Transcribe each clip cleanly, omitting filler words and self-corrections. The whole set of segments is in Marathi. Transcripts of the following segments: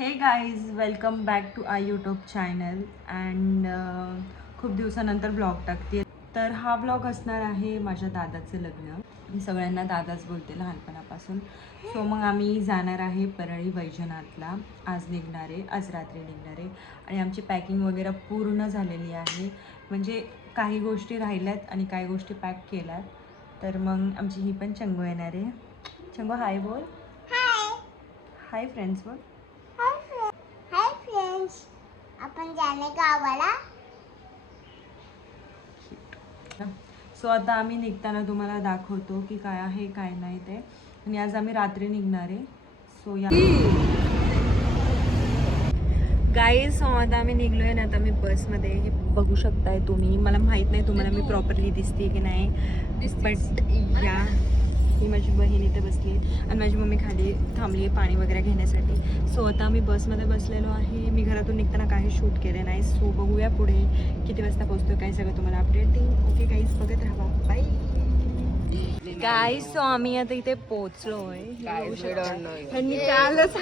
हे guys welcome back to I YouTube channel and खूप दिवसानंतर ब्लॉग टाकते. तर हा ब्लॉग असणार आहे माझ्या दादाचं लग्न. मी सगळ्यांना दादाच बोलते लहानपणापासून. सो मग आम्ही जाणार आहे परळी वैजनाथला. आज निघणारे, आज रात्री निघणारे आणि आमची पॅकिंग वगैरे पूर्ण झालेली आहे. म्हणजे काही गोष्टी राहिल्यात आणि काही गोष्टी पॅक केल्यात. तर मग आमची ही पण चंगू येणार आहे. चंगू हाय बोल. हाय फ्रेंड्स बोल. हाय फ्रेंड्स, आपण जाणे गावाला. सो आता आम्ही निघताना तुम्हाला दाखवतो की काय आहे काय नाही ते. आणि आज आम्ही रात्री निघणार आहे. सो या गाईज, सो आता आम्ही निघलो आहे ना. आता मी बसमध्ये, हे बघू शकताय तुम्ही. मला माहीत नाही तुम्हाला मी प्रॉपरली दिसते की नाही, बट या ही माझी बहीण इथे बसली आहे आणि माझी मम्मी खाली थांबली आहे पाणी वगैरे घेण्यासाठी. सो आता आम्ही बसमध्ये बसलेलो आहे. मी घरातून निघताना काही शूट केले नाही. सो बघूया पुढे किती वाजता पोहोचतो काय सगळं तुम्हाला अपडेट देईन. ओके गाईज, बघत राहा. Bye guys. सो आम्ही आता इथे पोहोचलोय. आणि कालच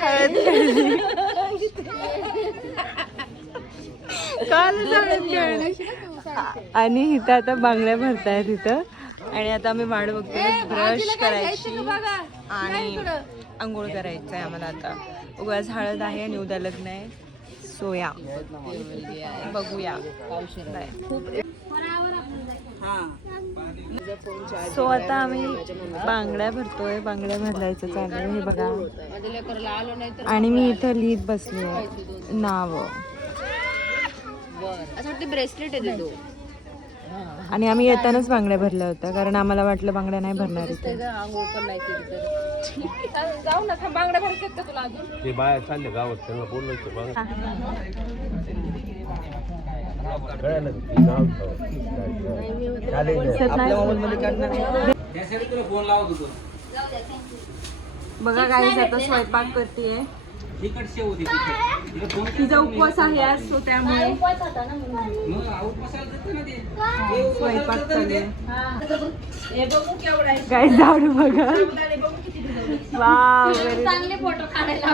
आणि इथं आता बांगड्या भरतायत इथं. आणि आता आम्ही वाट बघतोय ब्रश करायची आणि आंघोळ करायचं आहे आम्हाला. आता उगाच हळद आहे आणि उद्या लग्न आहे. सो या बघूया. सो आता आम्ही बांगड्या भरतोय. बांगड्या भरायचं चालू आहे हे बघा. आणि मी इथं लिहित बसले नाव. ब्रेसलेट आहे तो. आणि आम्ही येतानाच बांगड्या भरल्या होत्या कारण आम्हाला वाटलं बांगड्या नाही भरणार इथे. जाऊ ना, बांगड्या भरतात का तुला अजून? ते बाहेर चालले गावात, त्यांना बोलवायचं बघा. बघा गाईस, आता स्वयंपाक करतेय. तिचा उपवास आहे आज, सो त्यामुळे स्वयंपाक चालू आहे. गाईस झाडू बघा. वाव, चांगले फोटो काढायला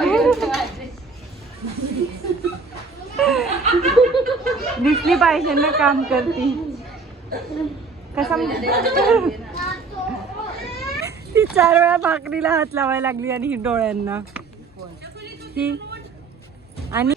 दिसली पाहिजे ना काम करती. कसा ती 4 वेळा भाकरीला हात लावायला लागली आणि ही डोळ्यांना ही. आणि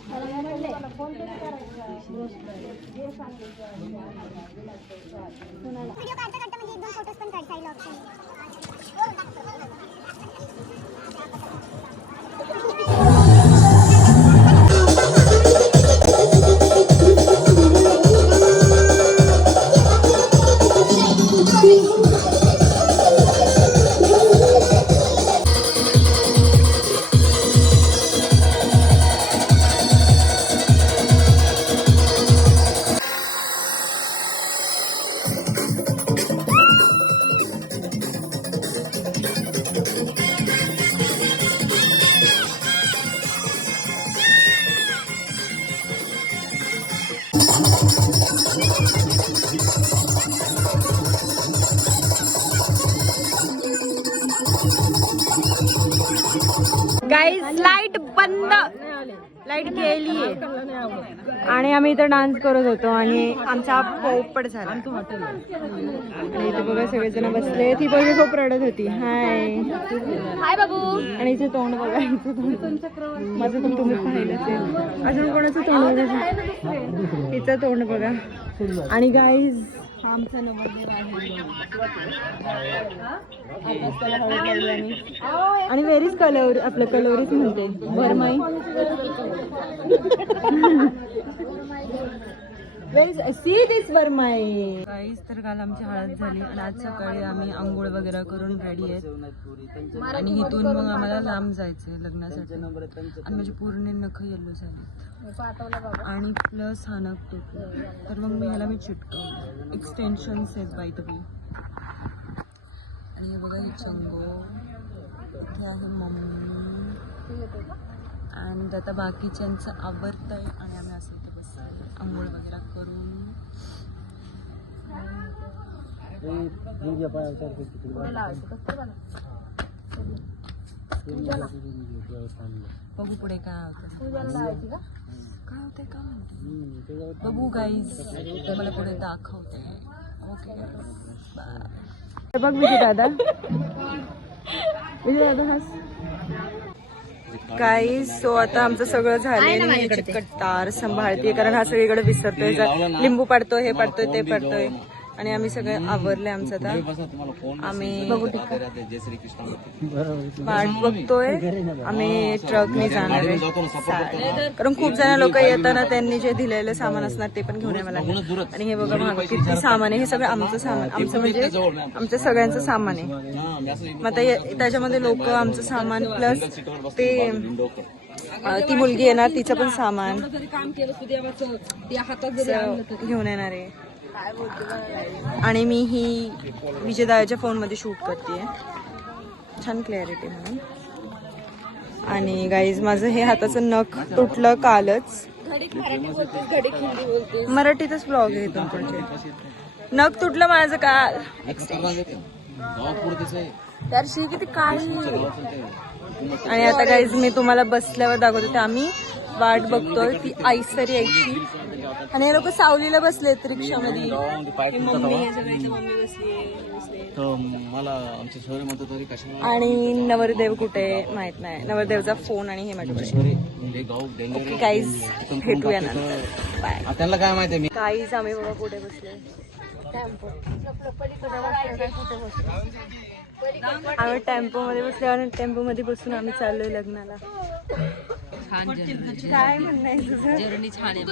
गाईज लाईट बंद, लाईट गेली आणि आम्ही इथं डान्स करत होतो आणि आमचा पोपट झाला. आणि इथे बघा सगळेजण बसले. ती बघा खूप रडत होती. हाय हाय बाबू. आणि हिचं तोंड बघा, हिचं तोंड माझं पण तुम्ही पाहिलंच आहे. अजून कोणाचं तोंड बघा, हिचं तोंड बघा. आणि गाईज आमचा नवरदेव आहे आणि व्हेरीज कलर, आपलं कलोरीच म्हणते भरमाई. See this वरमाई. गाईज, तर काल आमची हळद झाली आणि आज सकाळी आम्ही आंघोळ वगैरे करून रेडी आहेत आणि इथून मग आम्हाला लांब जायचंय लग्नासाठी. आणि माझी पूर्ण नख येल्लो झाली आणि प्लस हा नख तुटला. तर मग मी ह्याला चिटकवलं. एक्सटेन्शन्स आहेत बाय द वे. आणि हे बघा, हे चंगो, हे आहे मम्मी. आणि आता बाकीच्यांचं आवरतंय आणि आम्ही असं इथे बसलो आंघोळ वगैरे करून. बघू पुढे काय होतं. काय होतंय का म्हणते बघू गाईज, मला पुढे दाखवते. ओके बघ विजय दादा, विजय दादा हस. गाईज सो आता आमचं सगळं झालंय. मी याची कट्टार सांभाळते कारण हा सगळीकडे विसरतोय. लिंबू पाडतोय, हे पाडतोय, ते पाडतोय. आणि आम्ही सगळे आवरले आमचं. आता आम्ही वाट बघतोय. आम्ही ट्रकने जाणार आहे कारण खूप जण लोक येताना त्यांनी जे दिलेलं सामान असणार ते पण घेऊन यावं लागेल. आणि हे बघा मागं किती सामान आहे. हे सगळं आमचं सामान, आमचं म्हणजे आमच्या सगळ्यांचं सामान आहे. मग आता त्याच्यामध्ये लोक आमचं सामान प्लस ते ती मुलगी येणार तिचं पण सामान घेऊन येणार आहे. आणि मी ही विजयदाच्या फोन मध्ये शूट करते, छान क्लॅरिटी म्हणून. आणि गाईज माझं हे हाताचं नख तुटलं कालच. मराठीतच ब्लॉग आहे इथून पुढचे. नख तुटलं माझं काल. यार शी किती काळी. आणि आता गाईज मी तुम्हाला बसल्यावर दाखवते. ते आम्ही वाट बघतोय ती आईसर यायची. आणि हे लोक सावलीला बसलेत रिक्षामध्ये. आणि नवरदेव कुठे माहित नाही. नवरदेवचा फोन आणि हे माझ्याकडे. ओके गाईज भेटूया नंतर. बाय. त्यांना काय माहिती मी गाईज आम्ही बघा कुठे बसले. आम्ही टेम्पो मध्ये बसले आणि टेम्पो मध्ये बसून आम्ही चाललोय लग्नाला. काय म्हणणं आहे तुझं? जर्नी छान आहे.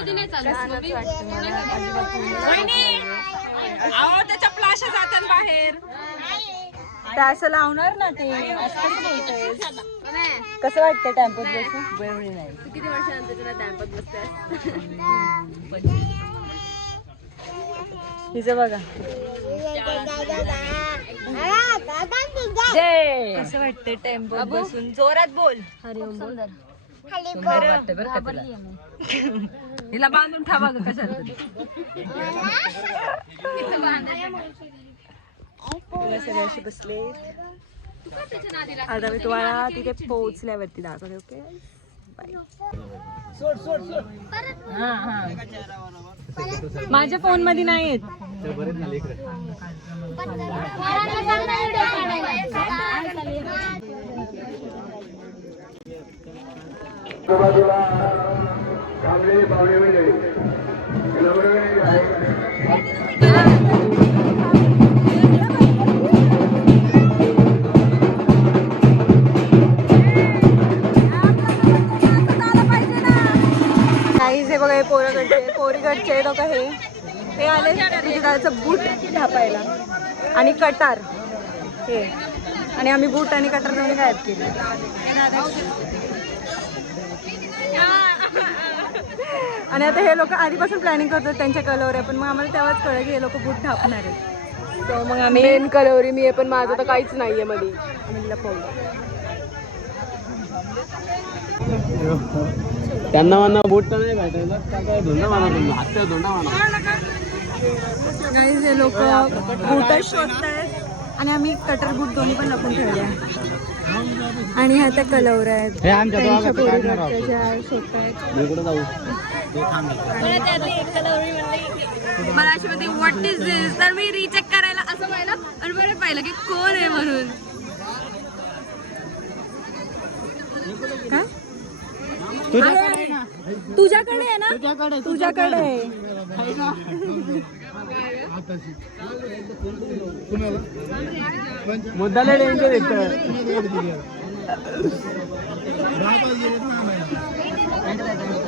ते असं लावणार ना ते. कसं वाटतं टेम्पोत बसून? किती वर्षानंतर तुला टेम्पोत बसते? तिचं बघा कसं वाटतं टेम्पोत बसून. जोरात बोल. हरिओम बोल. हिला बांधून ठेवा ग कशाला. तुला सगळे असे बसले. आता मी तुम्हाला तिथे पोहोचल्यावरती दाखवते. Okay bye. माझ्या फोन मध्ये नाही येत. हे बघा हे पोरीकडचे लोक हे आले विजयदाचं बूट ढापायला आणि कटार हे. आणि आम्ही बूट आणि कटार दोन्ही गायब केले. आणि आता हे लोक आधीपासून प्लॅनिंग करतात त्यांच्या कलवऱ्या. पण मग आम्हाला तेव्हाच कळलं की हे लोक बूट ढापणार आहेत. तर मग आम्ही मेन कलवरी मी पण माझं तर काहीच नाहीये मध्ये. आम्ही लपवलं. त्यांना म्हणा बोट तर नाही भेटायला. काय धोंडा म्हणा हात धोंडा म्हणा. हे लोक बूट शोधतायत आणि आम्ही कटर बूट दोन्ही पण लपून ठेवले. आणि ह्या त्या कलवऱ्या आहेत त्यांच्या पोरीकडच्या शोधतायत. मला अशी म्हणते व्हॉट इज दिस. तर मी रिचेक करायला असं पाहिलं आणि बरं पाहिलं की कोण आहे म्हणून. काय तुझ्याकडे आहे ना? तुझ्याकडे आहे. मुद्दाला डेंजर येतं.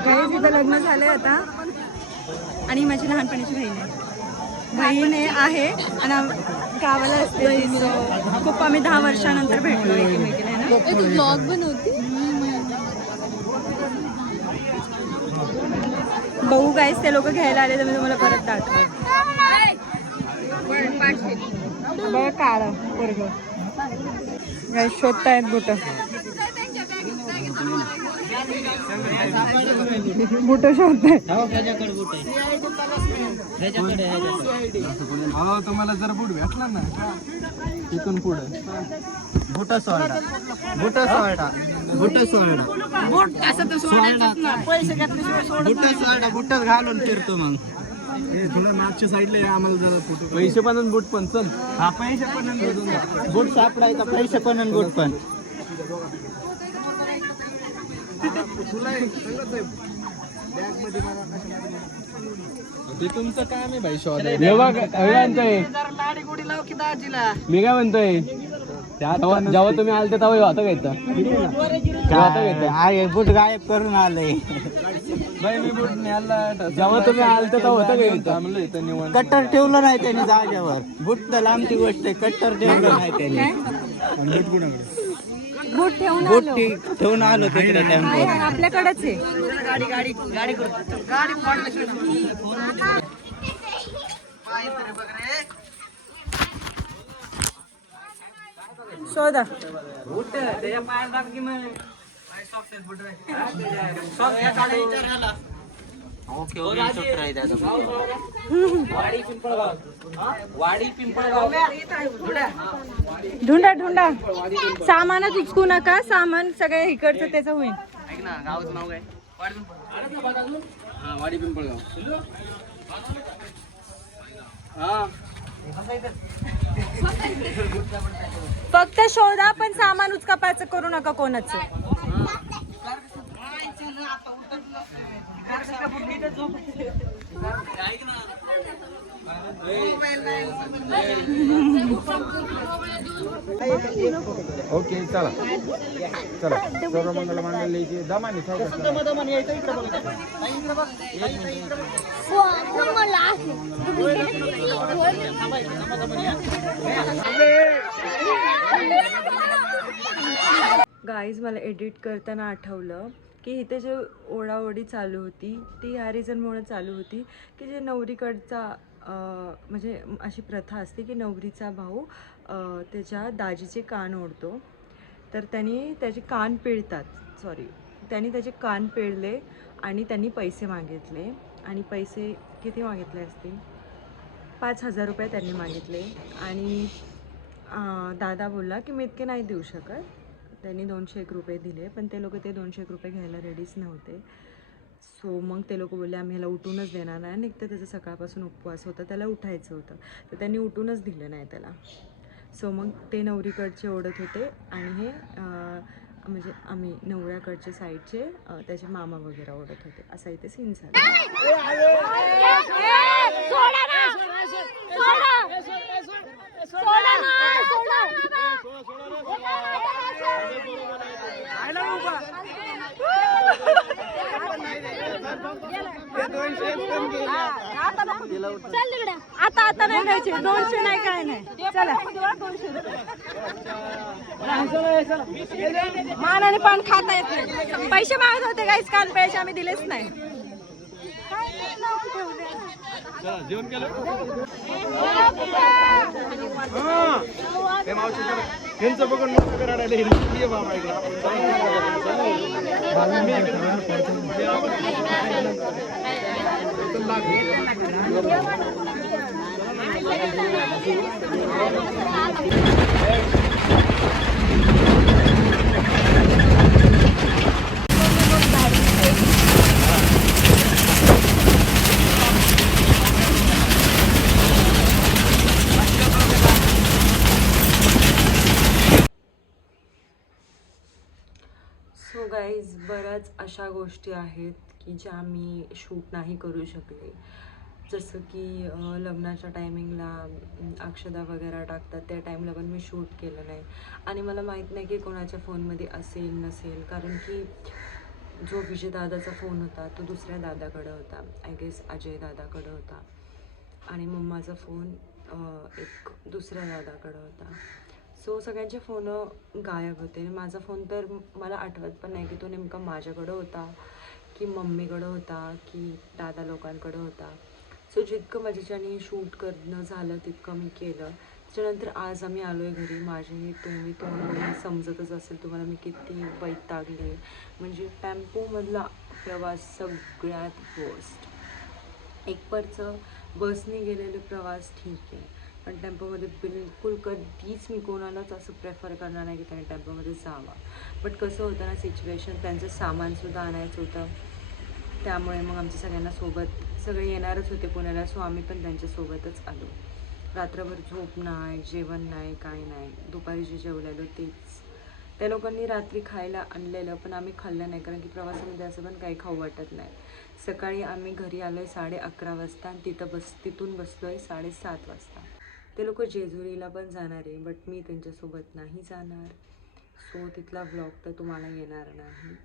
काही तिथं लग्न झालंय आता. आणि माझी लहानपणीची बहीण आहे आणि गावाला असते. खूप आम्ही 10 वर्षानंतर भेटलो एकमेकीला ना. तू ब्लॉग बनवते. बघू गाईस ते लोक घ्यायला आले तर मी तुम्हाला परत दाखवते. बघा काळं पोरग गाईस शोधतायत बुट. बुट शोधताय. तुम्हाला जर बूट भेटला ना तिथून पुढे बुट सोडा बुट सोडा बुट सोडा बुट सोडा बुटच घालून फिरतो मग थोडं मागच्या साईडला आम्हाला जरा फोटो पैसे पण बूट पण चल हा पैसे पण बूट सापडायचा पैसे पण बूट पण ते तुमचं काम आहे भाई शोध मी काय म्हणतोय जेव्हा तुम्ही आले तेव्हा होतं घ्यायचं बूट गायब करून आलंय भाई मी बूट न्यायला जेव्हा तुम्ही आले तेव्हा होतं घ्यायचं कट्टर ठेवलं नाही त्याने जागेवर बूट तर लांबची गोष्ट आहे कट्टर ठेवलं नाही त्याने बूट ठेवून आलो तिकडे आपल्याकडेच आहे. शोधा ढुंडा ढुंडा सामानच उचकू नका सामान सगळ्या इकडचं त्याचं होईल. ऐक ना गावाचं नाव काय वाडी पिंपळगाव हा फक्त शोधा पण सामान उचकापाचं करू नका कोणाचं. ओके चला चला सर्वमंगल मांगल्ये दमाने गाईज मला एडिट करताना आठवलं की इथे जे ओढाओढी चालू होती ती ह्या रिझनमुळे चालू होती की जे नवरीकडचा म्हणजे अशी प्रथा असते की नवरीचा भाऊ त्याच्या दाजीचे कान ओढतो तर त्यांनी त्याचे कान पिळतात त्यांनी त्याचे कान पिळले आणि त्यांनी पैसे मागितले आणि पैसे किती मागितले असतील 5,000 रुपये त्यांनी मागितले आणि दादा बोलला की मी इतके नाही देऊ शकत. त्यांनी 201 रुपये दिले पण ते लोक ते 201 रुपये घ्यायला रेडीच नव्हते. सो मग ते लोक बोलले आम्ही ह्याला उठूनच देणार नाही आणि तर त्याचं सकाळपासून उपवास होता त्याला उठायचं होतं तर त्यांनी उठूनच दिलं नाही त्याला. सो मग ते नवरीकडचे ओढत होते आणि हे म्हणजे आम्ही नवऱ्याकडचे साईडचे त्याचे मामा वगैरे ओढत होते. असा इथे सीन झाला. आता नाही खायचे 200 नाही काय नाही चला मानाने पण खाता येत नाही. पैसे मागत होते काहीच काल पैसे आम्ही दिलेच नाही. जेवण केलं त्यांचं बघून मस्त करायला सो गाईज बऱ्याच अशा गोष्टी आहेत की ज्या मी शूट नाही करू शकले. जसं की लग्नाच्या टायमिंगला अक्षदा वगैरे टाकतात त्या टाईमला पण मी शूट केलं नाही आणि मला माहीत नाही की कोणाच्या फोनमध्ये असेल नसेल कारण की जो विजय दादाचा फोन होता तो दुसऱ्या दादाकडं होता. आय गेस अजय दादाकडं होता आणि मम्माचा फोन एक दुसऱ्या दादाकडं होता. सो सगळ्यांचे फोन गायब होते. माझा फोन तर मला आठवत पण नाही की तो नेमका माझ्याकडं होता की मम्मीकडं होता की दादा लोकांकडं होता. सो जितकं माझ्याच्याने शूट करणं झालं तितकं मी केलं. त्याच्यानंतर आज आम्ही आलो आहे घरी. माझी तुम्ही समजतच असेल तुम्हाला मी किती वैतागले. म्हणजे टेम्पोमधला प्रवास सगळ्यात वर्स्ट. एकपरचं बसने गेलेले प्रवास ठीक आहे, पण टेम्पोमध्ये बिलकुल कधीच मी कोणालाच असं प्रेफर करणार नाही की त्याने टेम्पोमध्ये जावा. बट कसं होतं ना सिच्युएशन, त्यांचं सामानसुद्धा आणायचं होतं, त्यामुळे मग आमच्या सगळ्यांना सोबत सगळे येणारच होते पुण्याला, सो आम्ही पण त्यांच्यासोबतच आलो. रात्रभर झोप नाही, जेवण नाही, काय नाही. दुपारी जे जेवलेलो तेच. त्या लोकांनी रात्री खायला आणलेलं, पण आम्ही खाल्लं नाही, कारण की प्रवासामध्ये असं पण काही खाऊ वाटत नाही. सकाळी आम्ही घरी आलो आहे 11:30 वाजता आणि तिथून बसलो आहे 7:30 वाजता. ते लोक जेजुरीला पण जाणार आहे, बट मी त्यांच्यासोबत नाही जाणार. सो तिथला व्लॉग तर तुम्हाला येणार नाही.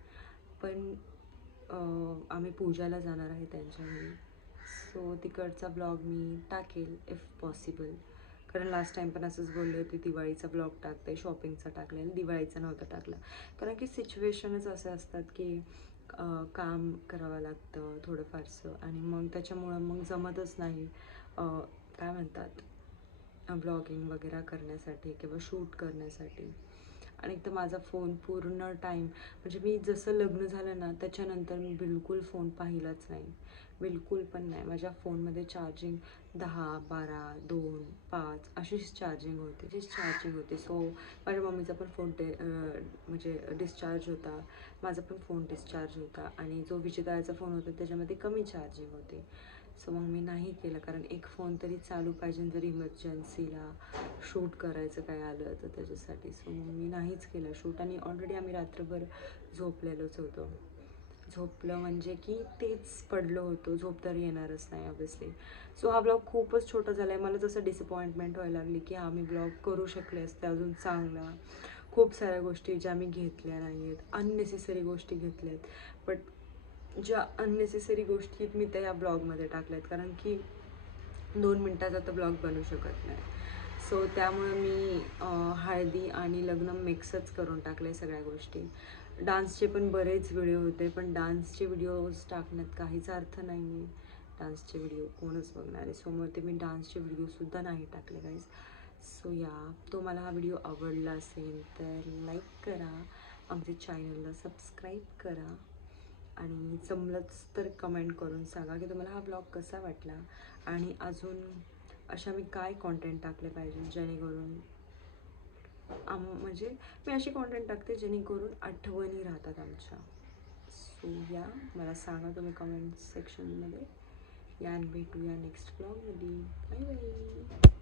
पण आम्ही पूजाला जाणार आहे त्यांच्या घरी, सो तिकडचा ब्लॉग मी टाकेल इफ पॉसिबल. कारण लास्ट टाईम पण असंच बोलले होते दिवाळीचा ब्लॉग टाकते, शॉपिंगचा टाकलेला, दिवाळीचा नव्हता टाकला. कारण की सिच्युएशनच असे असतात की काम करावं लागतं थोडंफारसं, आणि मग त्याच्यामुळं मग जमतच नाही काय म्हणतात ब्लॉगिंग वगैरे करण्यासाठी किंवा शूट करण्यासाठी. आणि एक तर माझा फोन पूर्ण टाईम, म्हणजे मी जसं लग्न झालं ना त्याच्यानंतर मी बिलकुल फोन पाहिलाच नाही, बिलकुल पण नाही. माझ्या फोनमध्ये चार्जिंग 10, 12, 2, 5 अशीच चार्जिंग होती. सो माझ्या मम्मीचा पण फोन म्हणजे डिस्चार्ज होता, माझा पण फोन डिस्चार्ज होता, आणि जो विजेताचा फोन होता त्याच्यामध्ये कमी चार्जिंग होती. सो मग मी नाही केलं, कारण एक फोन तरी चालू पाहिजे जर इमर्जन्सीला शूट करायचं काय आलं तर त्याच्यासाठी. सो मग मी नाहीच केलं शूट, आणि ऑलरेडी आम्ही रात्रभर झोपलेलोच होतो. झोपलं म्हणजे की तेच पडलो होतो, झोप तर येणारच नाही ऑब्व्हियसली. सो हा ब्लॉग खूपच छोटा झाला आहे. मला जसं डिसअपॉइंटमेंट व्हायला लागली की मी ब्लॉग करू शकले असते अजून चांगला. खूप साऱ्या गोष्टी ज्या मी घेतल्या नाही आहेत, अननेसेसरी गोष्टी घेतल्या आहेत, बट ज्या अननेसेसरी गोष्टी मी त्या या ब्लॉगमध्ये टाकल्या आहेत, कारण की 2 मिनटाचा तर ब्लॉग बनवू शकत नाही. सो त्यामुळे मी हळदी आणि लग्न मिक्सच करून टाकले सगळ्या गोष्टी. डान्सचे पण बरेच व्हिडिओ होते, पण डान्सचे व्हिडिओज टाकण्यात काहीच अर्थ नाही आहे. डान्सचे व्हिडिओ कोणच बघणार आहे, सो मग ते मी डान्सचे व्हिडिओसुद्धा नाही टाकले गाईज. सो तुम्हाला हा व्हिडिओ आवडला असेल तर लाईक करा, आमच्या चॅनलला सबस्क्राईब करा, आणि जमलंच तर कमेंट करून सांगा की तुम्हाला हा ब्लॉग कसा वाटला, आणि अजून अशा मी काय कॉन्टेंट टाकले पाहिजे जेणेकरून म्हणजे मी अशी कॉन्टेंट टाकते जेणेकरून आठवणी राहतात आमच्या. सो मला सांगा तुम्ही कमेंट सेक्शनमध्ये. आणि भेटूया नेक्स्ट ब्लॉगमध्ये. Bye bye.